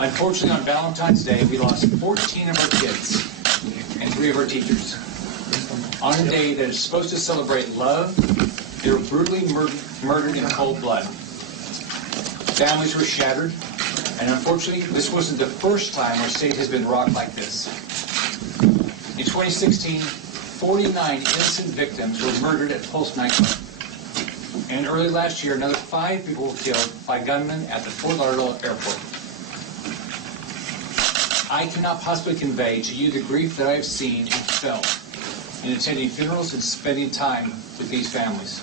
Unfortunately, on Valentine's Day, we lost 14 of our kids and 3 of our teachers. On a day that is supposed to celebrate love, they were brutally murdered in cold blood. Families were shattered, and unfortunately, this wasn't the first time our state has been rocked like this. In 2016, 49 innocent victims were murdered at Pulse nightclub. And early last year, another 5 people were killed by gunmen at the Fort Lauderdale airport. I cannot possibly convey to you the grief that I have seen and felt in attending funerals and spending time with these families.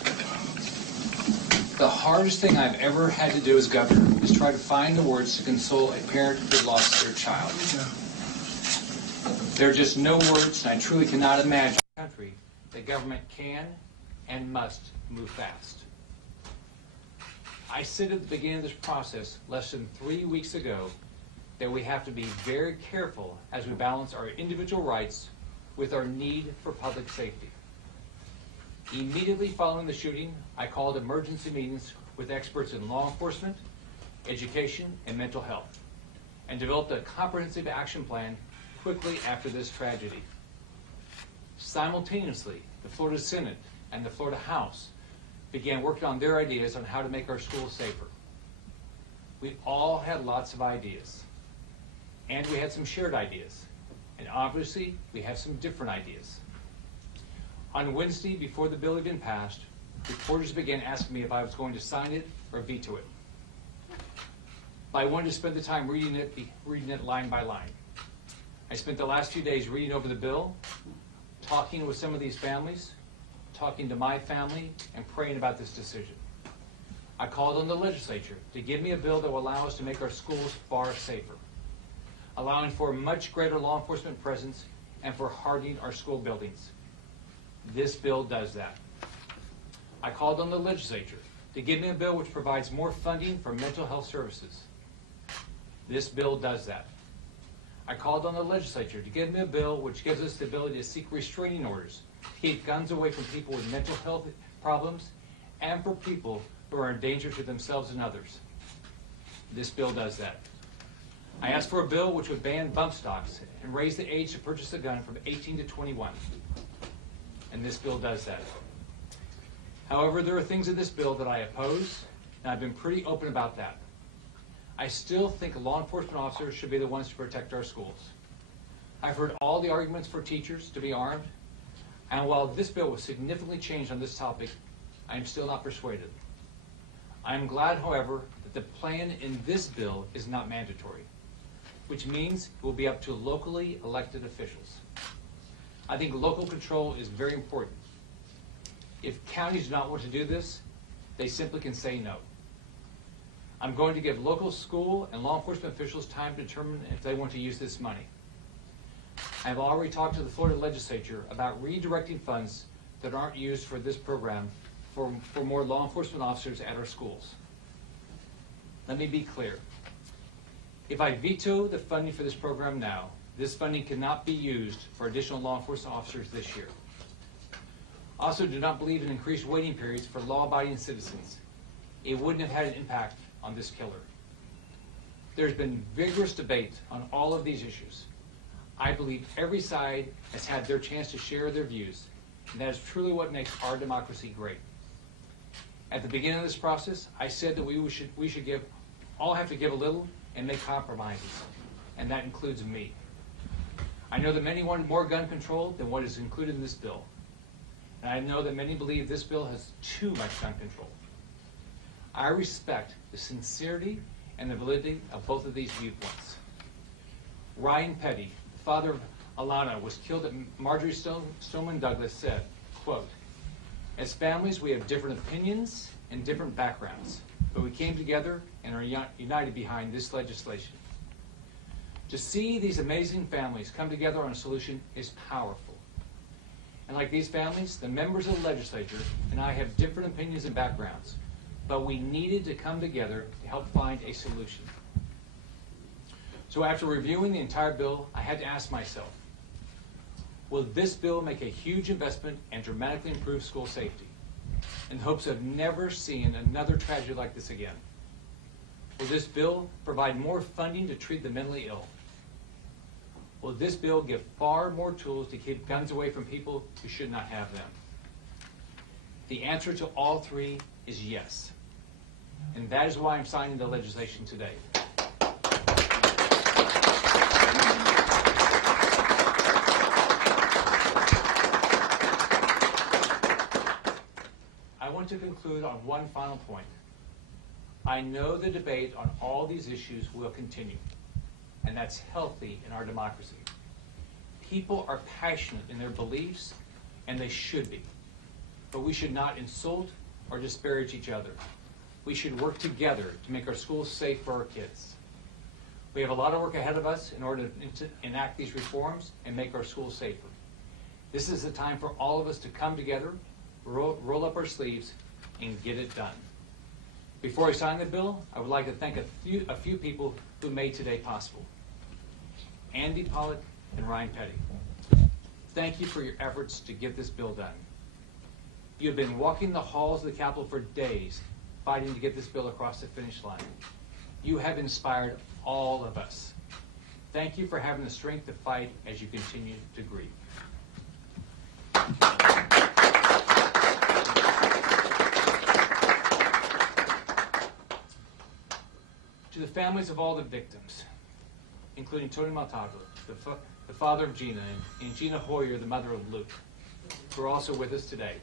The hardest thing I've ever had to do as governor is try to find the words to console a parent who lost their child. There are just no words, and I truly cannot imagine a country that government can and must move fast. I said at the beginning of this process less than 3 weeks ago that we have to be very careful as we balance our individual rights with our need for public safety. Immediately following the shooting, I called emergency meetings with experts in law enforcement, education, and mental health, and developed a comprehensive action plan quickly after this tragedy. Simultaneously, the Florida Senate and the Florida House began working on their ideas on how to make our schools safer. We all had lots of ideas, and we had some shared ideas, and obviously we have some different ideas. On Wednesday, before the bill had been passed, reporters began asking me if I was going to sign it or veto it. But I wanted to spend the time reading it line by line. I spent the last few days reading over the bill, talking with some of these families, talking to my family, and praying about this decision. I called on the legislature to give me a bill that will allow us to make our schools far safer, allowing for a much greater law enforcement presence and for hardening our school buildings. This bill does that. I called on the legislature to give me a bill which provides more funding for mental health services. This bill does that. I called on the legislature to give me a bill which gives us the ability to seek restraining orders to keep guns away from people with mental health problems and for people who are a danger to themselves and others. This bill does that. I asked for a bill which would ban bump stocks and raise the age to purchase a gun from 18 to 21. And this bill does that. However, there are things in this bill that I oppose, and I've been pretty open about that. I still think law enforcement officers should be the ones to protect our schools. I've heard all the arguments for teachers to be armed, and while this bill was significantly changed on this topic, I am still not persuaded. I am glad, however, that the plan in this bill is not mandatory, which means it will be up to locally elected officials. I think local control is very important. If counties do not want to do this, they simply can say no. I'm going to give local school and law enforcement officials time to determine if they want to use this money. I have already talked to the Florida legislature about redirecting funds that aren't used for this program for more law enforcement officers at our schools. Let me be clear. If I veto the funding for this program now, this funding cannot be used for additional law enforcement officers this year. Also, do not believe in increased waiting periods for law-abiding citizens. It wouldn't have had an impact on this killer. There's been vigorous debate on all of these issues. I believe every side has had their chance to share their views, and that is truly what makes our democracy great. At the beginning of this process, I said that we should all have to give a little and make compromises, and that includes me. I know that many wanted more gun control than what is included in this bill, and I know that many believe this bill has too much gun control. I respect the sincerity and the validity of both of these viewpoints. Ryan Petty, the father of Alana, was killed at Marjory Stoneman Douglas, said, quote, "As families, we have different opinions and different backgrounds, but we came together and are united behind this legislation. To see these amazing families come together on a solution is powerful. And like these families, the members of the legislature and I have different opinions and backgrounds, but we needed to come together to help find a solution." So after reviewing the entire bill, I had to ask myself, will this bill make a huge investment and dramatically improve school safety, in hopes of never seeing another tragedy like this again? Will this bill provide more funding to treat the mentally ill? Will this bill give far more tools to keep guns away from people who should not have them? The answer to all three is yes. And that is why I'm signing the legislation today. I want to conclude on one final point. I know the debate on all these issues will continue, and that's healthy in our democracy. People are passionate in their beliefs, and they should be. But we should not insult or disparage each other. We should work together to make our schools safe for our kids. We have a lot of work ahead of us in order to enact these reforms and make our schools safer. This is the time for all of us to come together, roll up our sleeves, and get it done. Before I sign the bill, I would like to thank a few people who made today possible. Andy Pollack and Ryan Petty. Thank you for your efforts to get this bill done. You have been walking the halls of the Capitol for days, fighting to get this bill across the finish line. You have inspired all of us. Thank you for having the strength to fight as you continue to grieve. To the families of all the victims, including Tony Maltago, the father of Gina, and Gina Hoyer, the mother of Luke, who are also with us today.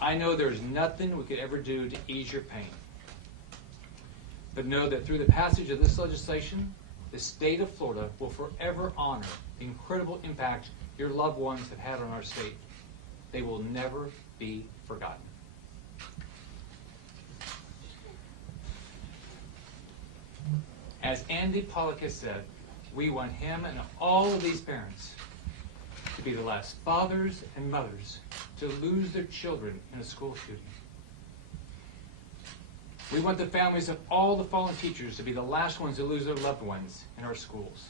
I know there's nothing we could ever do to ease your pain. But know that through the passage of this legislation, the state of Florida will forever honor the incredible impact your loved ones have had on our state. They will never be forgotten. As Andy Pollack has said, we want him and all of these parents to be the last fathers and mothers to lose their children in a school shooting. We want the families of all the fallen teachers to be the last ones to lose their loved ones in our schools.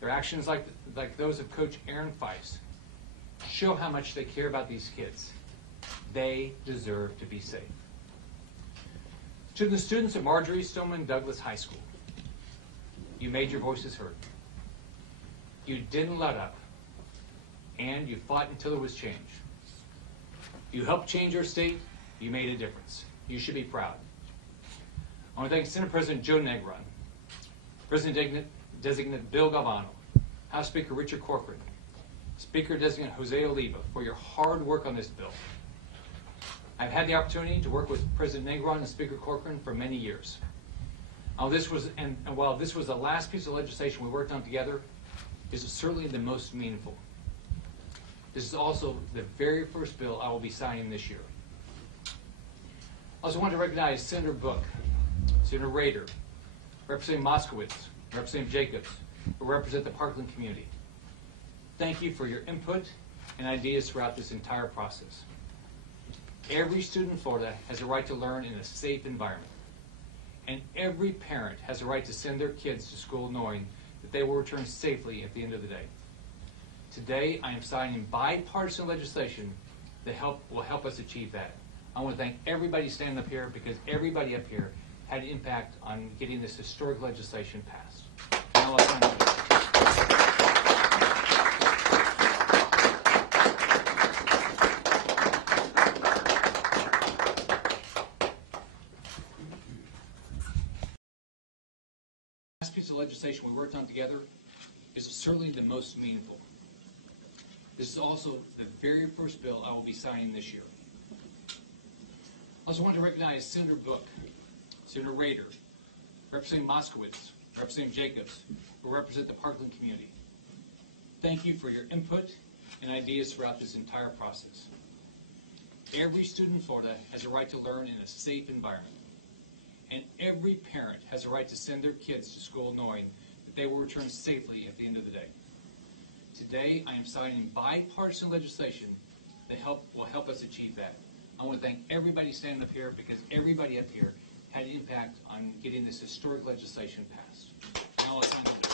Their actions, like those of Coach Aaron Feist, show how much they care about these kids. They deserve to be safe. To the students of Marjory Stoneman Douglas High School, you made your voices heard. You didn't let up, and you fought until it was changed. You helped change our state. You made a difference. You should be proud. I want to thank Senate President Joe Negron, President-designate Bill Galvano, House Speaker Richard Corcoran, Speaker-designate Jose Oliva for your hard work on this bill. I've had the opportunity to work with President Negron and Speaker Corcoran for many years. While this was the last piece of legislation we worked on together, this is certainly the most meaningful. This is also the very first bill I will be signing this year. I also want to recognize Senator Book, Senator Rader, Representative Moskowitz, Representative Jacobs, who represent the Parkland community. Thank you for your input and ideas throughout this entire process. Every student in Florida has a right to learn in a safe environment. And every parent has a right to send their kids to school knowing that they will return safely at the end of the day. Today, I am signing bipartisan legislation that will help us achieve that. I want to thank everybody standing up here, because everybody up here had an impact on getting this historic legislation passed. Now I'll sign it. The last piece of legislation we worked on together is certainly the most meaningful. This is also the very first bill I will be signing this year. I also want to recognize Senator Book, Senator Rader, Representative Moskowitz, Representative Jacobs, who represent the Parkland community. Thank you for your input and ideas throughout this entire process. Every student in Florida has a right to learn in a safe environment. And every parent has a right to send their kids to school knowing that they will return safely at the end of the day. Today, I am signing bipartisan legislation that will help us achieve that. I want to thank everybody standing up here, because everybody up here had an impact on getting this historic legislation passed. Now I'll sign the bill.